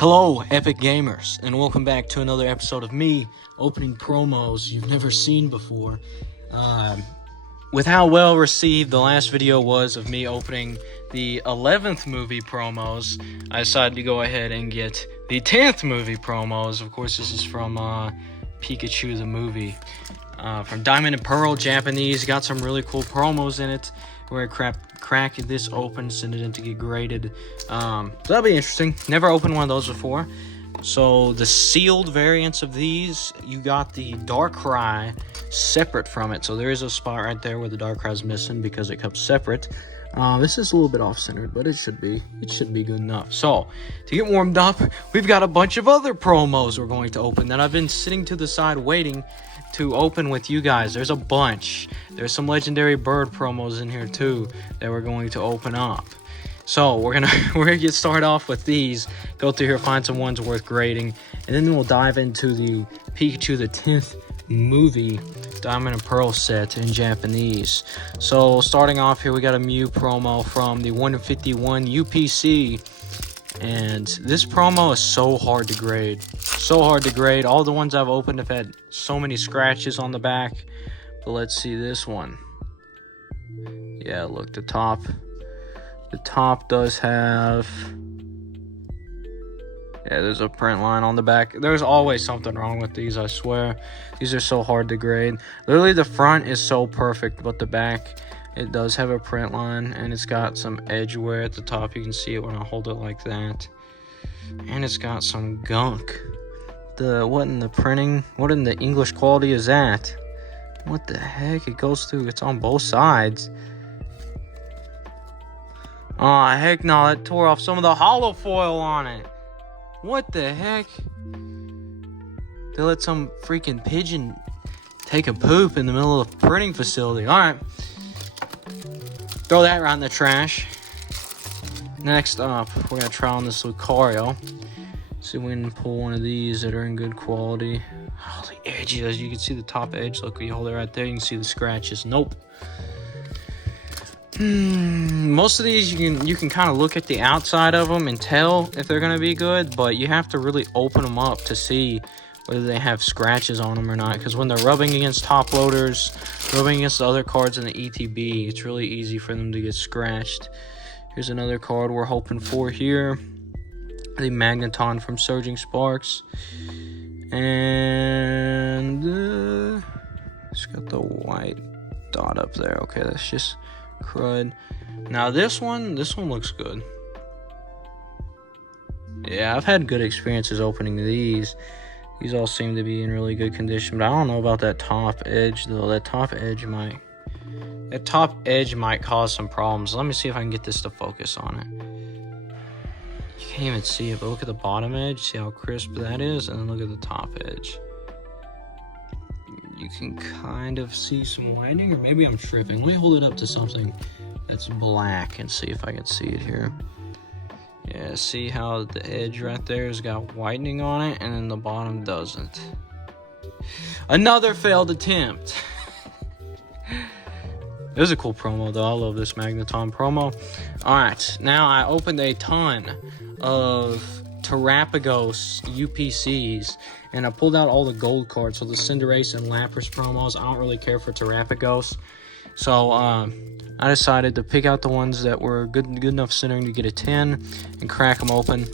Hello, Epic Gamers, and welcome back to another episode of me opening promos you've never seen before. With how well received the last video was of me opening the 11th movie promos, I decided to go ahead and get the 10th movie promos. Of course, this is from Pikachu the movie. From Diamond and Pearl, Japanese. Got some really cool promos in it. We're gonna crack this open, send it in to get graded. So that'll be interesting. Never opened one of those before. So the sealed variants of these, you got the Darkrai separate from it. So there is a spot right there where the Darkrai is missing because it comes separate. This is a little bit off-centered, but it should be good enough. So, to get warmed up, we've got a bunch of other promos we're going to open that I've been sitting to the side waiting to open with you guys. There's a bunch. There's some legendary bird promos in here too that we're going to open up. So we're gonna get started off with these. Go through here, find some ones worth grading, and then we'll dive into the Pikachu the 10th movie Diamond and Pearl set in Japanese. So starting off here, we got a Mew promo from the 151 UPC. And this promo is so hard to grade. So hard to grade. All the ones I've opened have had so many scratches on the back. But let's see this one. Yeah, look, the top. The top does have... Yeah, there's a print line on the back. There's always something wrong with these, I swear. These are so hard to grade. Literally, the front is so perfect, but the back... It does have a print line, and it's got some edge wear at the top. You can see it when I hold it like that. And it's got some gunk. What in the English quality is that? What the heck? It goes through, it's on both sides. Oh, heck no, that tore off some of the hollow foil on it. What the heck? They let some freaking pigeon take a poop in the middle of a printing facility. Alright. Throw that right in the trash. Next up, we're going to try on this Lucario. See if we can pull one of these that are in good quality. Oh, the edges. You can see the top edge. Look, you hold it right there. You can see the scratches. Nope. Most of these, you can kind of look at the outside of them and tell if they're going to be good. But you have to really open them up to see whether they have scratches on them or not, because when they're rubbing against top loaders, rubbing against the other cards in the ETB, it's really easy for them to get scratched. Here's another card we're hoping for here, the Magneton from Surging Sparks, and it's got the white dot up there. Okay, that's just crud. Now this one looks good. Yeah, I've had good experiences opening these. These all seem to be in really good condition, but I don't know about that top edge, though. That top edge might cause some problems. Let me see if I can get this to focus on it. You can't even see it, but look at the bottom edge. See how crisp that is? And then look at the top edge. You can kind of see some whitening, or maybe I'm tripping. Let me hold it up to something that's black and see if I can see it here. Yeah, see how the edge right there has got whitening on it, and then the bottom doesn't. Another failed attempt. It was a cool promo, though. I love this Magneton promo. Alright, now I opened a ton of Terapagos UPCs, and I pulled out all the gold cards, so the Cinderace and Lapras promos. I don't really care for Terapagos. So, I decided to pick out the ones that were good enough centering to get a 10 and crack them open.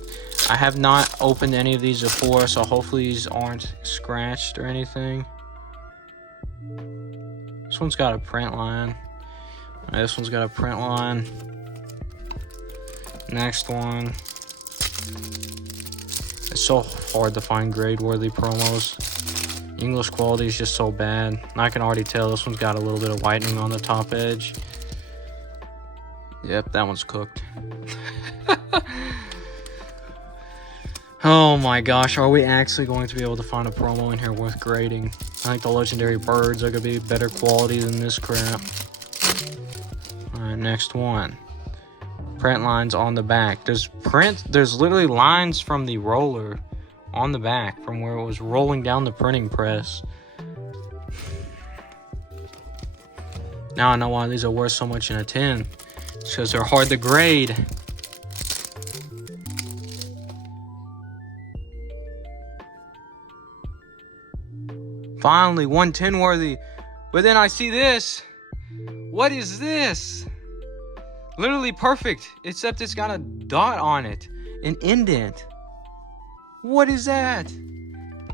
I have not opened any of these before, so hopefully these aren't scratched or anything. This one's got a print line. This one's got a print line. Next one. It's so hard to find grade-worthy promos. English quality is just so bad. I can already tell this one's got a little bit of whitening on the top edge. Yep, that one's cooked. Oh my gosh, are we actually going to be able to find a promo in here worth grading? I think the legendary birds are going to be better quality than this crap. Alright, next one. Print lines on the back. There's literally lines from the roller on the back from where it was rolling down the printing press. Now I know why these are worth so much in a 10. It's because they're hard to grade. Finally, 110 worthy. But then I see this. What is this? Literally perfect, except it's got a dot on it. An indent. What is that?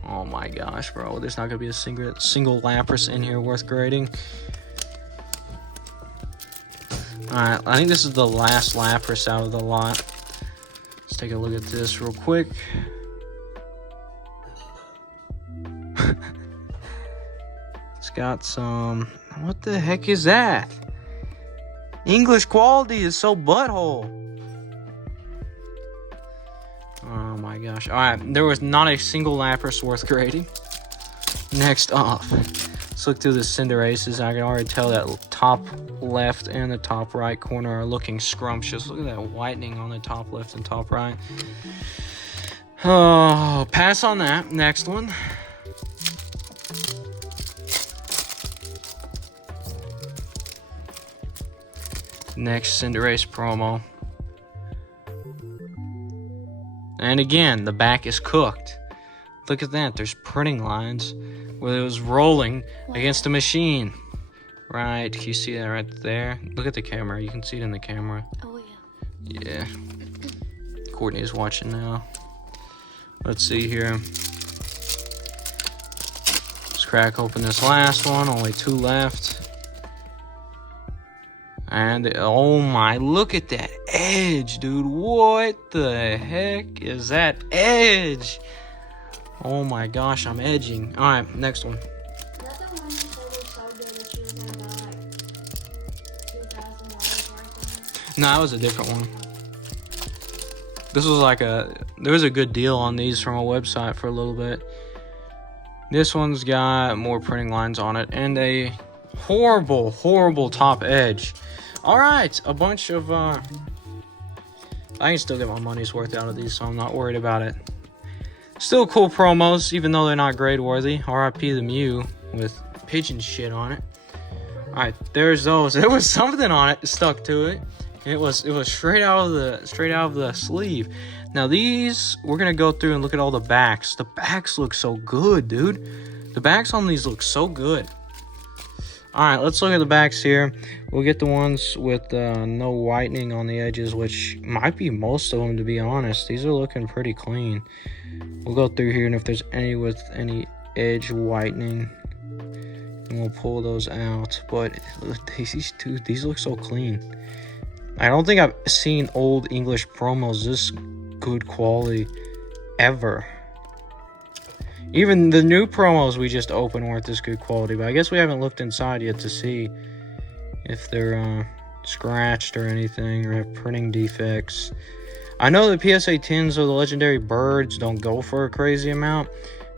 Oh my gosh, bro. There's not going to be a single Lapras in here worth grading. Alright, I think this is the last Lapras out of the lot. Let's take a look at this real quick. It's got some... What the heck is that? English quality is so butthole. Oh my gosh. Alright, there was not a single Lapras worth grading. Next off. Let's look through the Cinderaces. I can already tell that top left and the top right corner are looking scrumptious. Look at that whitening on the top left and top right. Oh, pass on that. Next one. Next Cinderace promo. And again, the back is cooked. Look at that. There's printing lines where it was rolling against a machine. Right. Can you see that right there? Look at the camera. You can see it in the camera. Oh, yeah. Yeah. Courtney is watching now. Let's see here. Let's crack open this last one. Only 2 left. And, oh my, look at that edge, dude. What the heck is that edge? Oh my gosh, I'm edging. Alright, next one. Is that the one you said was so good that you were gonna buy like $2,000 worth? No, that was a different one. This was like there was a good deal on these from a website for a little bit. This one's got more printing lines on it and a horrible top edge. Alright, a bunch of, I can still get my money's worth out of these, so I'm not worried about it. Still cool promos, even though they're not grade worthy. RIP the Mew with pigeon shit on it. Alright, there's those. There was something on it stuck to it. It was straight out of the sleeve. Now these, we're gonna go through and look at all the backs. The backs look so good, dude. The backs on these look so good. Alright, let's look at the backs here. We'll get the ones with no whitening on the edges, which might be most of them, to be honest. These are looking pretty clean. We'll go through here, and if there's any with any edge whitening, and we'll pull those out. But these look so clean. I don't think I've seen old English promos this good quality ever. Even the new promos we just opened weren't this good quality, but I guess we haven't looked inside yet to see if they're scratched or anything or have printing defects. I know the PSA 10s of the legendary birds don't go for a crazy amount,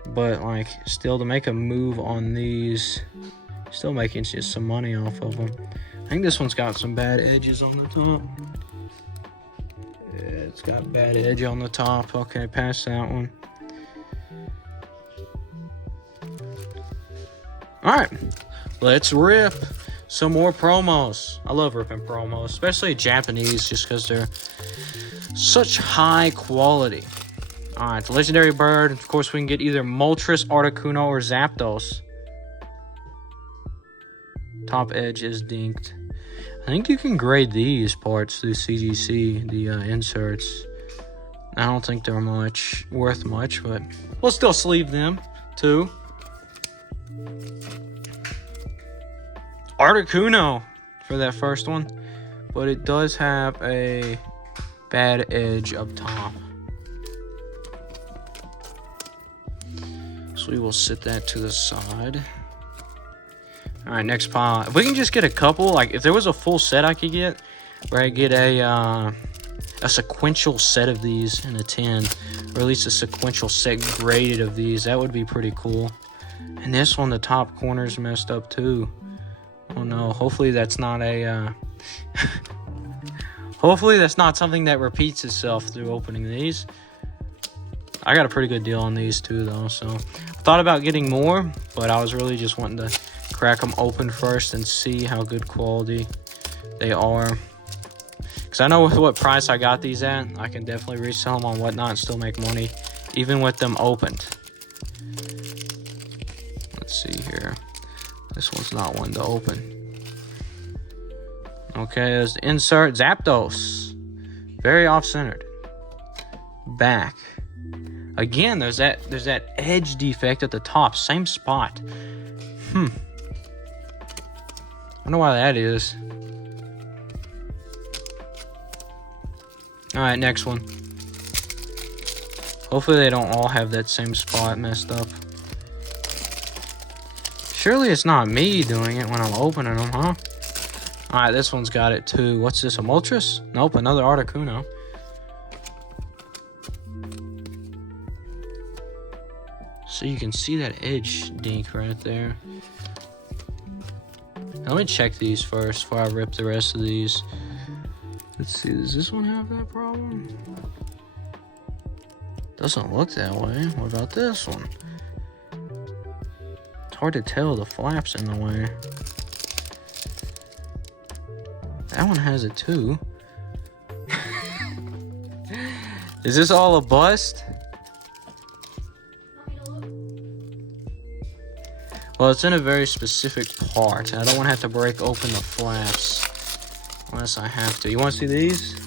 but like still to make a move on these, still making just some money off of them. I think this one's got some bad edges on the top. Yeah, it's got a bad edge on the top. Okay, pass that one. Alright, let's rip some more promos. I love ripping promos, especially Japanese, just because they're such high quality. Alright, the legendary bird. Of course, we can get either Moltres, Articuno, or Zapdos. Top edge is dinked. I think you can grade these parts through CGC, the inserts. I don't think they're worth much, but we'll still sleeve them too. Articuno for that first one, but it does have a bad edge up top, so we will set that to the side. All right, next pile. If we can just get a couple, like if there was a full set I could get, where I get a sequential set of these in a 10, or at least a sequential set graded of these, that would be pretty cool. And this one, the top corner's messed up too. Oh no, hopefully that's not a hopefully that's not something that repeats itself through opening these. I got a pretty good deal on these too though, so I thought about getting more, but I was really just wanting to crack them open first and see how good quality they are. Because I know with what price I got these at, I can definitely resell them on Whatnot and still make money, even with them opened. Let's Let's see here. This one's not one to open. Okay, there's the insert. Zapdos. Very off-centered. Back. Again, there's that edge defect at the top. Same spot. I wonder why that is. Alright, next one. Hopefully they don't all have that same spot messed up. Surely it's not me doing it when I'm opening them, huh? Alright, this one's got it too. What's this, a Moltres? Nope, another Articuno. So you can see that edge dink right there. Let me check these first before I rip the rest of these. Let's see, does this one have that problem? Doesn't look that way. What about this one? It's hard to tell, the flap's in the way. That one has it too. Is this all a bust? Well, it's in a very specific part. I don't want to have to break open the flaps unless I have to. You want to see these?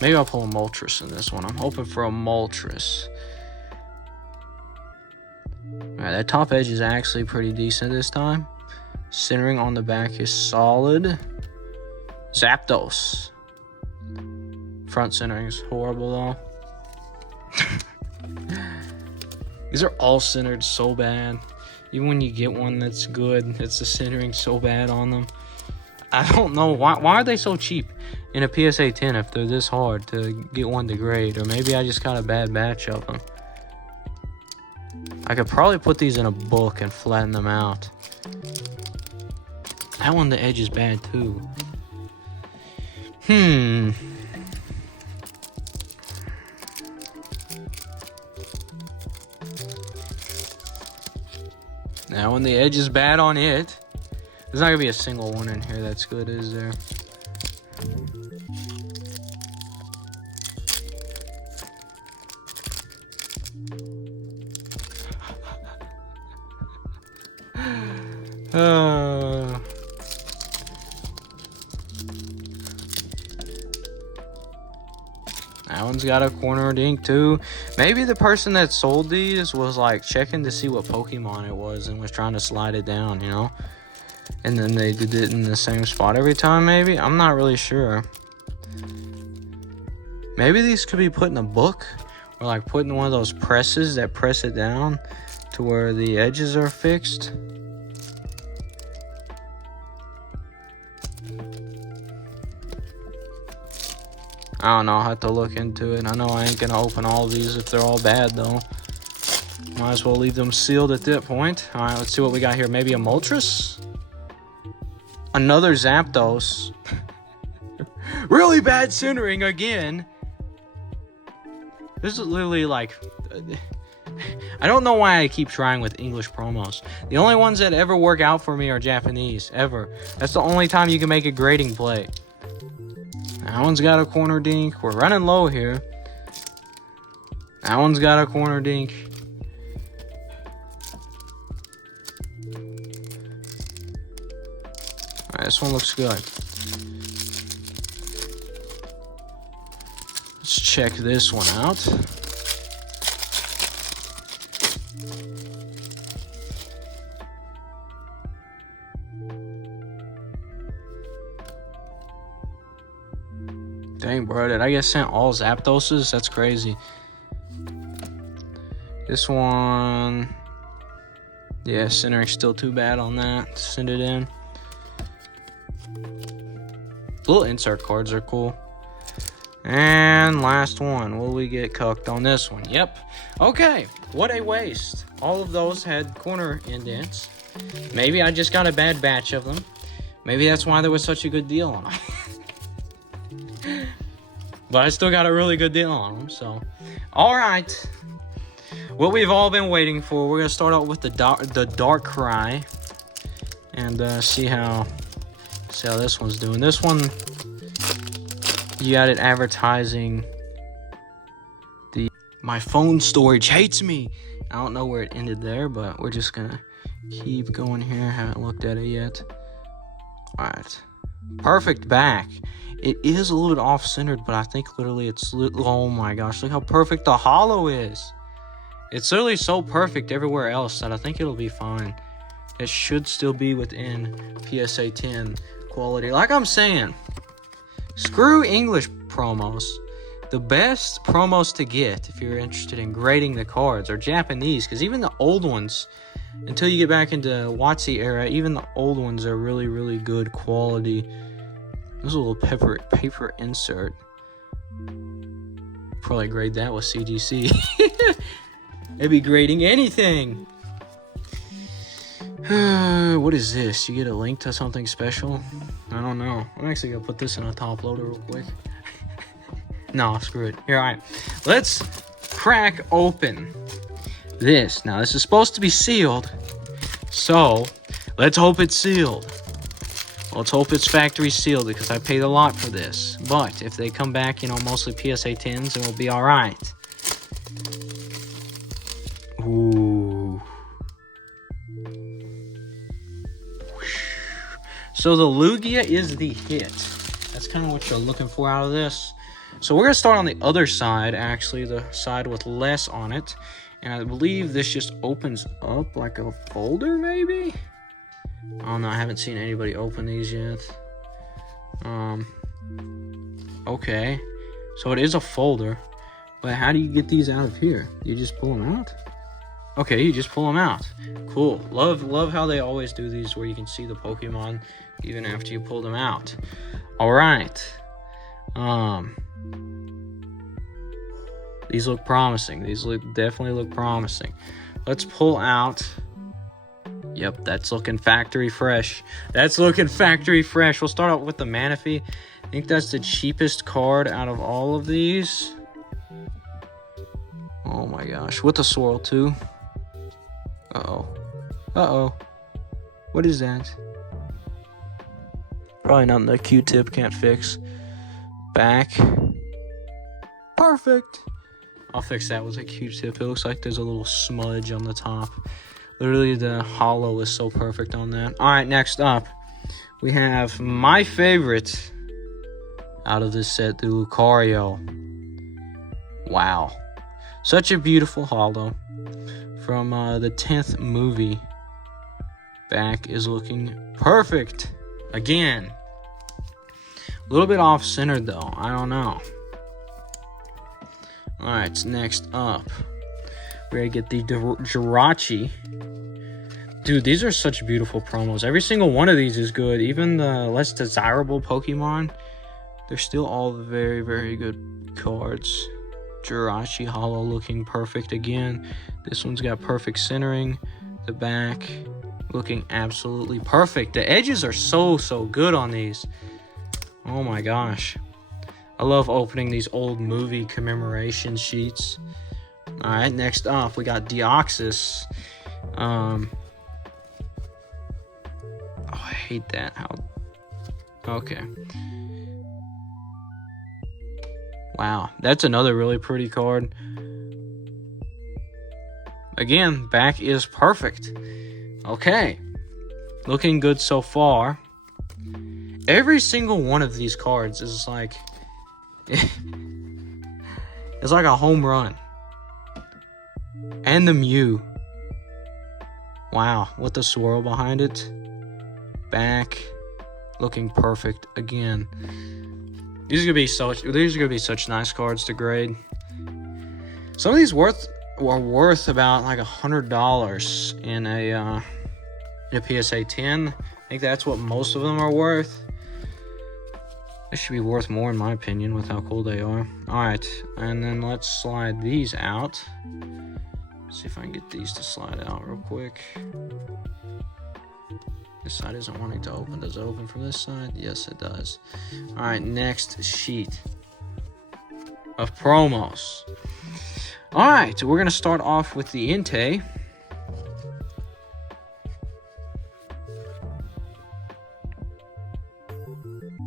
Maybe I'll pull a Moltres in this one. I'm hoping for a Moltres. Alright, that top edge is actually pretty decent this time. Centering on the back is solid. Zapdos. Front centering is horrible though. These are all centered so bad. Even when you get one that's good, it's the centering so bad on them. I don't know why are they so cheap in a PSA 10 if they're this hard to get one to grade, or maybe I just got a bad batch of them. I could probably put these in a book and flatten them out. That one, the edge is bad too. Now when the edge is bad on it, there's not gonna be a single one in here that's good, is there? That one's got a corner dink too. Maybe the person that sold these was like checking to see what Pokemon it was and was trying to slide it down, you know? And then they did it in the same spot every time, maybe? I'm not really sure. Maybe these could be put in a book, or like put in one of those presses that press it down to where the edges are fixed. I don't know, I'll have to look into it. I know I ain't gonna open all of these if they're all bad though. Might as well leave them sealed at that point. Alright, let's see what we got here. Maybe a Moltres? Another Zapdos. Really bad centering again. This is literally like... I don't know why I keep trying with English promos. The only ones that ever work out for me are Japanese, ever. That's the only time you can make a grading play. That one's got a corner dink. We're running low here. That one's got a corner dink. Alright, this one looks good. Let's check this one out. Dang, bro, did I get sent all Zapdoses? That's crazy. This one... yeah, centering's still too bad on that. Send it in. Little insert cards are cool. And last one. Will we get cucked on this one? Yep. Okay, what a waste. All of those had corner indents. Maybe I just got a bad batch of them. Maybe that's why there was such a good deal on them. But I still got a really good deal on them, so. Alright. What we've all been waiting for. We're going to start out with the Darkrai. And see how this one's doing. This one, you got it advertising. My phone storage hates me. I don't know where it ended there, but we're just gonna keep going here. Haven't looked at it yet. Alright. Perfect back. It is a little bit off-centered, but I think literally it's... Oh my gosh, look how perfect the hollow is. It's literally so perfect everywhere else that I think it'll be fine. It should still be within PSA 10 quality. Like I'm saying, screw English promos. The best promos to get if you're interested in grading the cards are Japanese, because even the old ones, until you get back into WotC era, even the old ones are really, really good quality. There's a little paper insert. Probably grade that with CGC. They'd be grading anything. What is this? You get a link to something special? I don't know. I'm actually gonna put this in a top loader real quick. No, screw it. Here, alright. Let's crack open this. Now, this is supposed to be sealed, so let's hope it's sealed. Let's hope it's factory sealed, because I paid a lot for this. But if they come back, you know, mostly PSA 10s, it will be alright. Ooh. So the Lugia is the hit. That's kind of what you're looking for out of this. So we're going to start on the other side, actually, the side with less on it. And I believe this just opens up like a folder, maybe? I don't know, I haven't seen anybody open these yet. Okay. So it is a folder. But how do you get these out of here? You just pull them out? Okay, you just pull them out. Cool. Love how they always do these where you can see the Pokemon even after you pull them out. Alright. These look promising. These definitely look promising. Let's pull out. Yep, that's looking factory fresh. That's looking factory fresh. We'll start out with the Manaphy. I think that's the cheapest card out of all of these. Oh my gosh. With the swirl too. Uh-oh. Uh-oh. What is that? Probably nothing the Q-tip can't fix. Back. Perfect. I'll fix that with a Q-tip. It looks like there's a little smudge on the top. Literally, the hollow is so perfect on that. Alright, next up, we have my favorite out of this set, the Lucario. Wow. Such a beautiful hollow. From the 10th movie. Back is looking perfect. Again. A little bit off-centered, though. I don't know. Alright, next up, we're gonna get the Jirachi. Dude, these are such beautiful promos. Every single one of these is good. Even the less desirable Pokemon, they're still all very, very good cards. Jirachi hollow looking perfect again. This one's got perfect centering. The back looking absolutely perfect. The edges are so good on these. Oh my gosh. I love opening these old movie commemoration sheets. Alright, next up, we got Deoxys. Oh, I hate that. Okay. Wow, that's another really pretty card. Again, back is perfect. Okay. Looking good so far. Every single one of these cards is like... it's like a home run. And the Mew. Wow, with the swirl behind it. Back. Looking perfect again. These are gonna be such nice cards to grade. Some of these are worth about like $100 in a PSA 10. I think that's what most of them are worth. They should be worth more in my opinion with how cool they are. Alright, and then let's slide these out. See if I can get these to slide out real quick. This side isn't wanting to open. Does it open from this side? Yes, it does. Alright, next sheet of promos. Alright, we're going to start off with the Entei.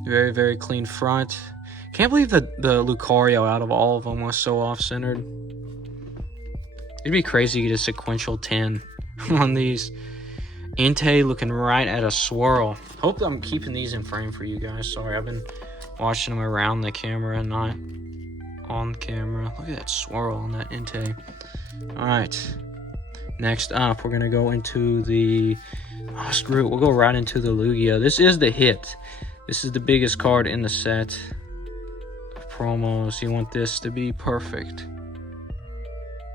Very, very clean front. Can't believe that the Lucario out of all of them was so off-centered. It'd be crazy to get a sequential 10 on these. Entei looking right at a swirl. Hope I'm keeping these in frame for you guys. Sorry, I've been watching them around the camera and not on camera. Look at that swirl on that Entei. Alright. Next up, we're going to go into the... Oh, screw it. We'll go right into the Lugia. This is the hit. This is the biggest card in the set of promos. You want this to be perfect.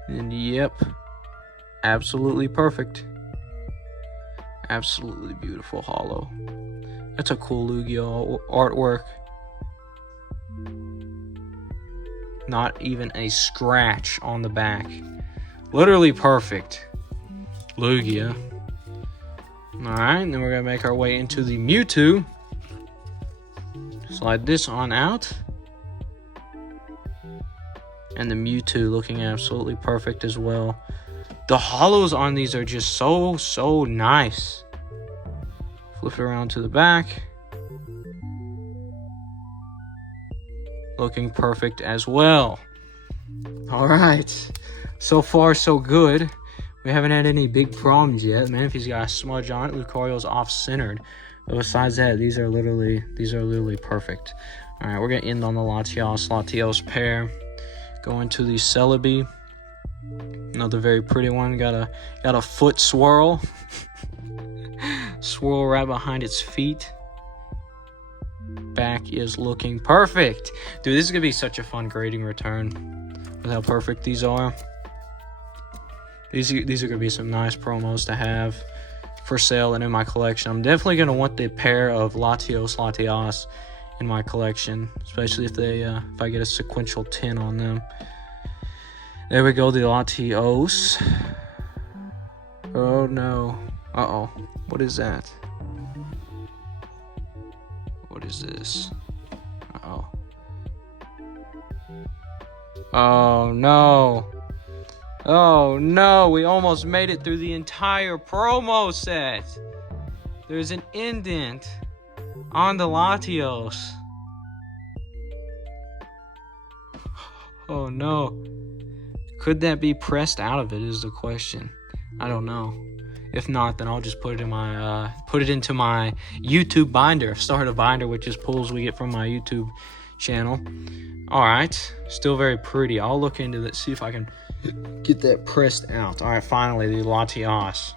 And yep. Absolutely perfect. Absolutely beautiful holo. That's a cool Lugia artwork. Not even a scratch on the back. Literally perfect. Lugia. Alright, and then we're going to make our way into the Mewtwo. Slide this on out. And the Mewtwo looking absolutely perfect as well. The holos on these are just so nice. Flip it around to the back. Looking perfect as well. Alright. So far, so good. We haven't had any big problems yet. Manaphy's got a smudge on it. Lucario's off-centered. But besides that, these are literally perfect. Alright, we're gonna end on the Latios pair. Go into the Celebi. Another very pretty one. Got a foot swirl. Swirl right behind its feet. Back is looking perfect. Dude, this is gonna be such a fun grading return with how perfect these are. These are gonna be some nice promos to have for sale and in my collection. I'm definitely gonna want the pair of Latios in my collection, especially if I get a sequential 10 on them. There we go, the Latios. Oh no. Uh-oh. What is that? What is this? Uh-oh. Oh no. Oh no, we almost made it through the entire promo set. There's an indent on the Latios. Oh no. Could that be pressed out of it is the question. I don't know. If not, then I'll just put it in my put it into my YouTube binder. Start a binder with just pulls we get from my YouTube channel. Alright. Still very pretty. I'll look into that, see if I can get that pressed out. Alright, finally, the Latios.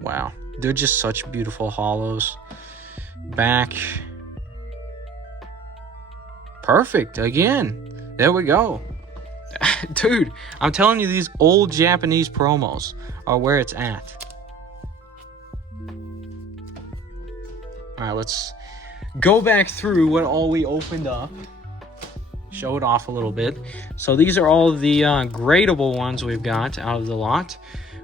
Wow. They're just such beautiful holos. Back. Perfect. Again. There we go. Dude, I'm telling you, these old Japanese promos are where it's at. Alright, let's go back through what all we opened up. Show it off a little bit. So these are all the gradable ones we've got out of the lot.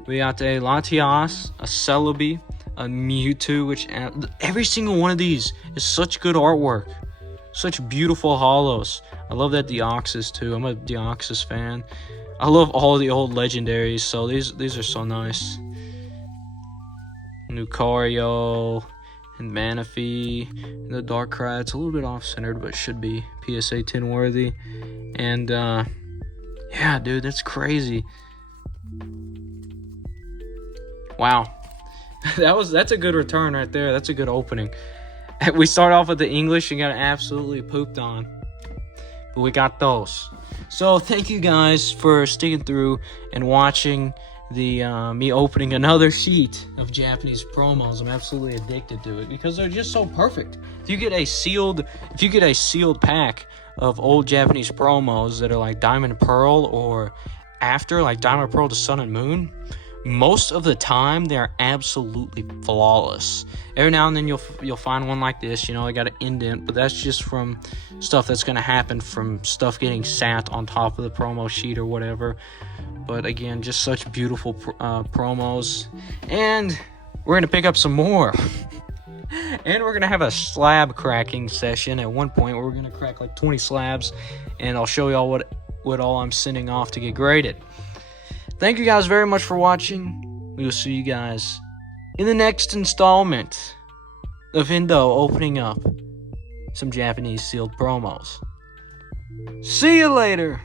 We got a Latios, a Celebi, a Mewtwo, which every single one of these is such good artwork. Such beautiful holos. I love that Deoxys too. I'm a Deoxys fan. I love all the old legendaries, so these are so nice. Lucario and Manaphy and the Darkrai. It's a little bit off-centered, but should be PSA 10 worthy. And yeah, dude, that's crazy. Wow. That's a good return right there. That's a good opening. We start off with the English and got absolutely pooped on. But we got those. So thank you guys for sticking through and watching the me opening another sheet of Japanese promos. I'm absolutely addicted to it because they're just so perfect. If you get a sealed pack of old Japanese promos that are like Diamond Pearl or after, like Diamond Pearl to Sun and Moon, most of the time they're absolutely flawless. Every now and then you'll find one like this, you know, they got an indent, but that's just from stuff that's going to happen from stuff getting sat on top of the promo sheet or whatever. But again, just such beautiful promos. And we're going to pick up some more. And we're going to have a slab cracking session at one point where we're going to crack like 20 slabs, and I'll show y'all what all I'm sending off to get graded. Thank you guys very much for watching. We will see you guys in the next installment of Indo opening up some Japanese sealed promos. See you later!